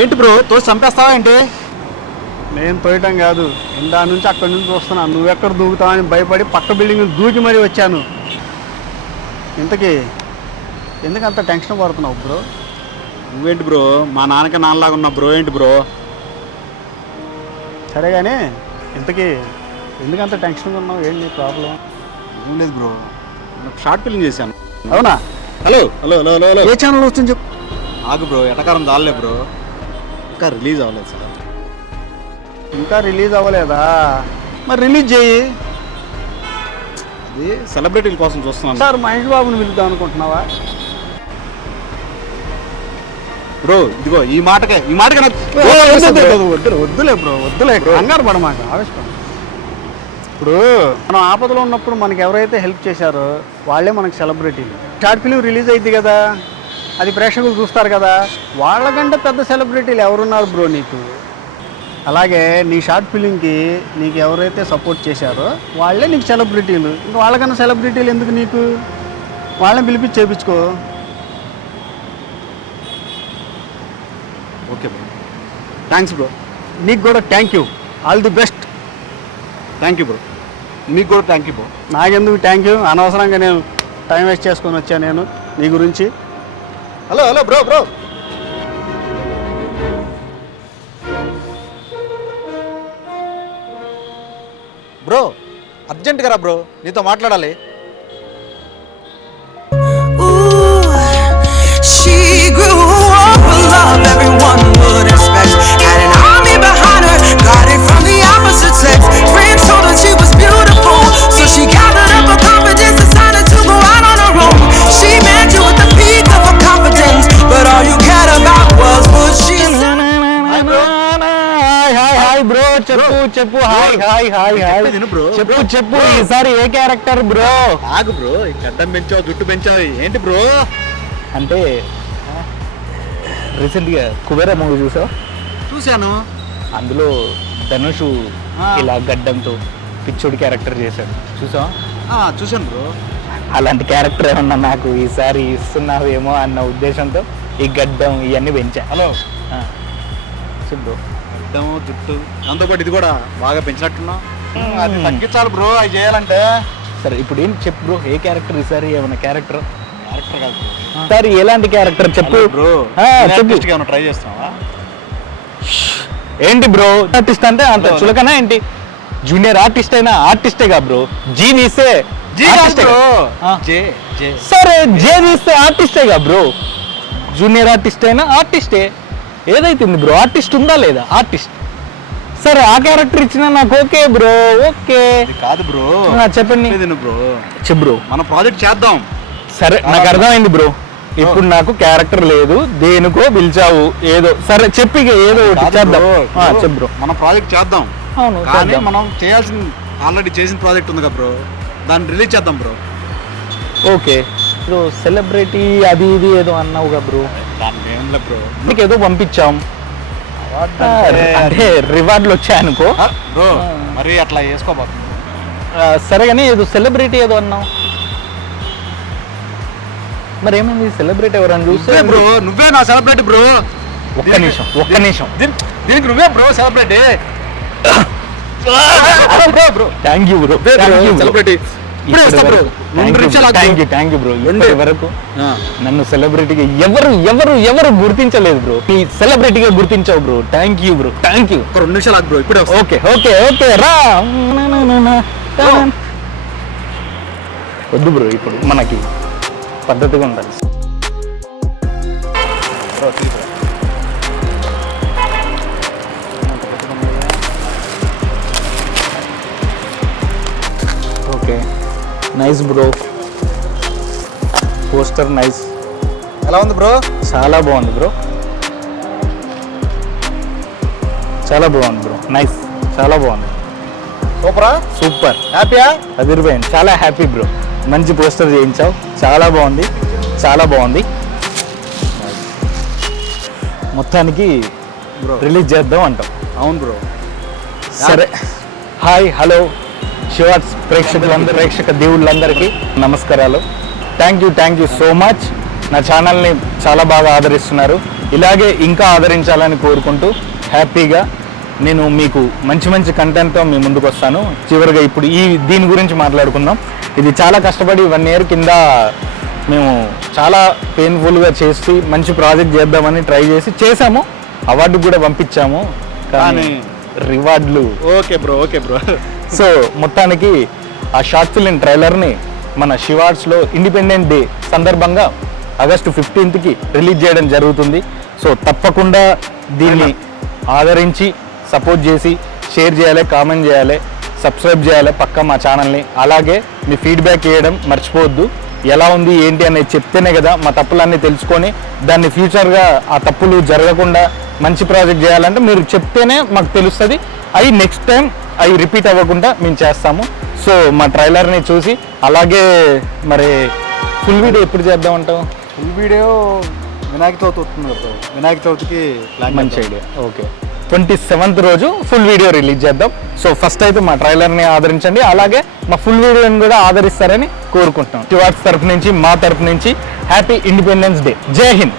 ఏంటి బ్రో తోసి చంపేస్తావా ఏంటి? నేను తోయటం కాదు, ఇందా నుంచి అక్కడి నుంచి చూస్తున్నాను. నువ్వెక్కడ దూకుతావని భయపడి పక్క బిల్డింగ్ దూకి మరీ వచ్చాను. ఇంతకీ ఎందుకు అంత టెన్షన్ పడుతున్నావు బ్రో? నువ్వేంటి బ్రో మా నాన్నకి నాన్నలాగా ఉన్నావు బ్రో, ఏంటి బ్రో? సరే కానీ ఇంతకీ ఎందుకు అంత టెన్షన్గా ఉన్నావు? ఏంటి ప్రాబ్లం? ఏం లేదు బ్రో, షార్ట్ ఫిల్మ్ చేశాను. అవునా? Hello hello hello hello hello ఏ ఛానల్ వచ్చింది చెప్పు. ఆగు బ్రో, ఎటకారం దాలే బ్రో, ఇంకా రిలీజ్ అవ్వలేదు సార్. ఇంకా రిలీజ్ అవ్వలేదా? మరి రిలీజ్ చేయి. అది సెలబ్రిటీల కోసం చూస్తున్నాను సార్ మహేష్ బాబుని పిలుద్దాం అనుకుంటున్నావా? బ్రో. ఇదిగో ఈ మాటకే వద్దులే బ్రో, వద్దులే, కంగారు పడమాట, ఆవేశపడ. ఇప్పుడు మనం ఆపదలో ఉన్నప్పుడు మనకి ఎవరైతే హెల్ప్ చేశారో వాళ్ళే మనకి సెలబ్రిటీలు. షార్ట్ ఫిలిం రిలీజ్ అయింది కదా, అది ప్రేక్షకులు చూస్తారు కదా, వాళ్ళకంటే పెద్ద సెలబ్రిటీలు ఎవరున్నారు బ్రో నీకు? అలాగే నీ షార్ట్ ఫిలింకి నీకు ఎవరైతే సపోర్ట్ చేశారో వాళ్ళే నీకు సెలబ్రిటీలు. ఇంకా వాళ్ళకన్నా సెలబ్రిటీలు ఎందుకు నీకు? వాళ్ళని పిలిపించి చేయించుకో. Okay bro, thanks bro. నీకు కూడా thank you, all the best. Thank you bro, మీకు కూడా థ్యాంక్ యూ బ్రో. నాకెందుకు థ్యాంక్ యూ? అనవసరంగా నేను టైం వేస్ట్ చేసుకొని వచ్చాను నేను నీ గురించి. Hello hello bro bro bro, అర్జెంట్గా రా బ్రో, నీతో మాట్లాడాలి. She grew up with love everyone would expect. Had an army behind her, got it from the opposite sex. Friends told her she was beautiful, so she gathered up her confidence, decided to go out on her own. She met you at the peak of her confidence, but all you cared about was what she said. Hi bro, చెప్పు చెప్పు. Hi hi hi hi చెప్పు చెప్పు. ఈసారి ఏ character bro? ఆగు bro, గడ్డం పెంచావు, జుట్టు పెంచావు, ఏంటి బ్రో? అంటే రీసెంట్గా కుబేరా మూవీ చూసావు? చూశాను. అందులో ధనుష్ ఇలా గడ్డంతో పిచ్చోడి క్యారెక్టర్ చేశాడు, చూసావా? చూశాను బ్రో. అలాంటి క్యారెక్టర్ ఏమన్నా నాకు ఈసారి ఇస్తున్నావేమో అన్న ఉద్దేశంతో ఈ గడ్డం ఇవన్నీ పెంచా. హలో బ్రో, గడ్డం జుట్టు దాంతోపాటు ఇది కూడా బాగా పెంచినట్టున్నా. అది తగ్గించాలి బ్రో, అది చేయాలంటే. సరే ఇప్పుడు ఏం చెప్పు బ్రో, ఏ క్యారెక్టర్ ఈసారి? ఏమన్నా క్యారెక్టర్ కాదు సార్, ఎలాంటి క్యారెక్టర్ చెప్పు బ్రో. చెప్పు. ట్రై చేస్తావా? ఏంటి బ్రో ఆర్టిస్ట్ అంటే అంత చులకనా ఏంటి? జూనియర్ ఆర్టిస్ట్ అయినా ఆర్టిస్టేగా బ్రో. జీ తీస్తే సరే, జే తీస్తే ఆర్టిస్టేగా బ్రో. జూనియర్ ఆర్టిస్ట్ అయినా ఆర్టిస్టే. ఏదైతుంది బ్రో, ఆర్టిస్ట్ ఉందా లేదా? ఆర్టిస్ట్. సరే ఆ క్యారెక్టర్ ఇచ్చినా నాకు ఓకే బ్రో, ఓకే. కాదు బ్రో, చెప్పండి బ్రో. చెప్పు బ్రో. మన ప్రాజెక్ట్ చేద్దాం. సరే నాకు అర్థమైంది బ్రో. ఇప్పుడు నాకు క్యారెక్టర్ లేదు, దేనికో పిలిచావు ఏదో. సరే చెప్పి ఏదో చేద్దాం. చెప్పు బ్రో. మన ప్రాజెక్ట్ చేద్దాం. అవును, కానీ మనం చేయాల్సిన ఆల్రెడీ చేసిన ప్రాజెక్ట్ ఉంది కదా బ్రో, దాన్ని రిలీజ్ చేద్దాం బ్రో. Okay bro. సెలబ్రిటీ అది ఇది ఏదో అన్నావుగా బ్రో. దాన్ని ఏం లేదు బ్రో, నీకు ఏదో పంపించాం అంటే రివార్డులు వచ్చాయనుకో బ్రో. మరి అట్లా చేసుకోబోతు. సరే కానీ ఏదో సెలబ్రిటీ ఏదో అన్నావు, మరి ఏమైంది? సెలబ్రిటీ ఎవరని చూస్తే బ్రో, నువ్వే నా సెలబ్రిటీ బ్రో. ఒక్క నిమిషం దీనికి నువ్వే bro celebrity. Bro thank you bro. Celebrity thank you bro. ఇప్పటి వరకు నన్ను సెలబ్రిటీగా ఎవరు గుర్తించలేదు బ్రో. ఈ సెలబ్రిటీగా గుర్తించావు bro. Thank you bro, thank you. 2 నిమిషాలు ఆగు బ్రో, ఇప్పుడే. ఓకే రా. వద్దు బ్రో, ఇప్పుడు మనకి పద్ధతిగా ఉండాలి. Okay, nice bro. Poster nice. ఎలా ఉంది బ్రో? చాలా బాగుంది బ్రో, చాలా బాగుంది బ్రో. నైస్, చాలా బాగుంది. సూపరా? సూపర్. హ్యాపీయా? అదిరిపోయింది. చాలా హ్యాపీ బ్రో. మంచి పోస్టర్ చేయించావు, చాలా బాగుంది, చాలా బాగుంది. మొత్తానికి రిలీజ్ చేద్దాం అంటాం. అవును బ్రో. సరే, హాయ్ హలో షార్ట్స్ ప్రేక్షక దేవుళ్ళందరికీ నమస్కారాలు. Thank you so much. నా ఛానల్ని చాలా బాగా ఆదరిస్తున్నారు. ఇలాగే ఇంకా ఆదరించాలని కోరుకుంటూ హ్యాపీగా నేను మీకు మంచి మంచి కంటెంట్తో మీ ముందుకు వస్తాను. చివరిగా ఇప్పుడు దీని గురించి మాట్లాడుకుందాం. ఇది చాలా కష్టపడి 1 year కింద మేము చాలా పెయిన్ఫుల్గా చేసి మంచి ప్రాజెక్ట్ చేద్దామని ట్రై చేసాము. అవార్డు కూడా పంపించాము, కానీ రివార్డులు ఓకే బ్రో సో మొత్తానికి ఆ షార్ట్ ఫిల్మ్ ట్రైలర్ని మన శివార్ట్స్లో ఇండిపెండెంట్ డే సందర్భంగా August 15th రిలీజ్ చేయడం జరుగుతుంది. సో తప్పకుండా దీన్ని ఆదరించి సపోర్ట్ చేసి షేర్ చేయాలి, కామెంట్ చేయాలి, సబ్స్క్రైబ్ చేయాలి పక్కా మా ఛానల్ని. అలాగే మీ ఫీడ్బ్యాక్ ఇవ్వడం మర్చిపోవద్దు. ఎలా ఉంది ఏంటి అనేది చెప్తేనే కదా మా తప్పులన్నీ తెలుసుకొని దాన్ని ఫ్యూచర్గా ఆ తప్పులు జరగకుండా మంచి ప్రాజెక్ట్ చేయాలంటే మీరు చెప్తేనే మాకు తెలుస్తుంది. అవి నెక్స్ట్ టైం అవి రిపీట్ అవ్వకుండా మేము చేస్తాము. సో మా ట్రైలర్ని చూసి అలాగే మరి ఫుల్ వీడియో ఎప్పుడు చేద్దామంటావు? ఫుల్ వీడియో వినాయక చవితి వస్తుంది కదా బ్రో, వినాయక చవితికి ప్లాన్ మంచి ఐడియా. ఓకే, 27th రోజు ఫుల్ వీడియో రిలీజ్ చేద్దాం. సో ఫస్ట్ అయితే మా ట్రైలర్ని ఆదరించండి, అలాగే మా ఫుల్ వీడియోని కూడా ఆదరిస్తారని కోరుకుంటున్నాం. శివార్ట్స్ తరఫు నుంచి, మా తరఫు నుంచి హ్యాపీ ఇండిపెండెన్స్ డే. జై హింద్.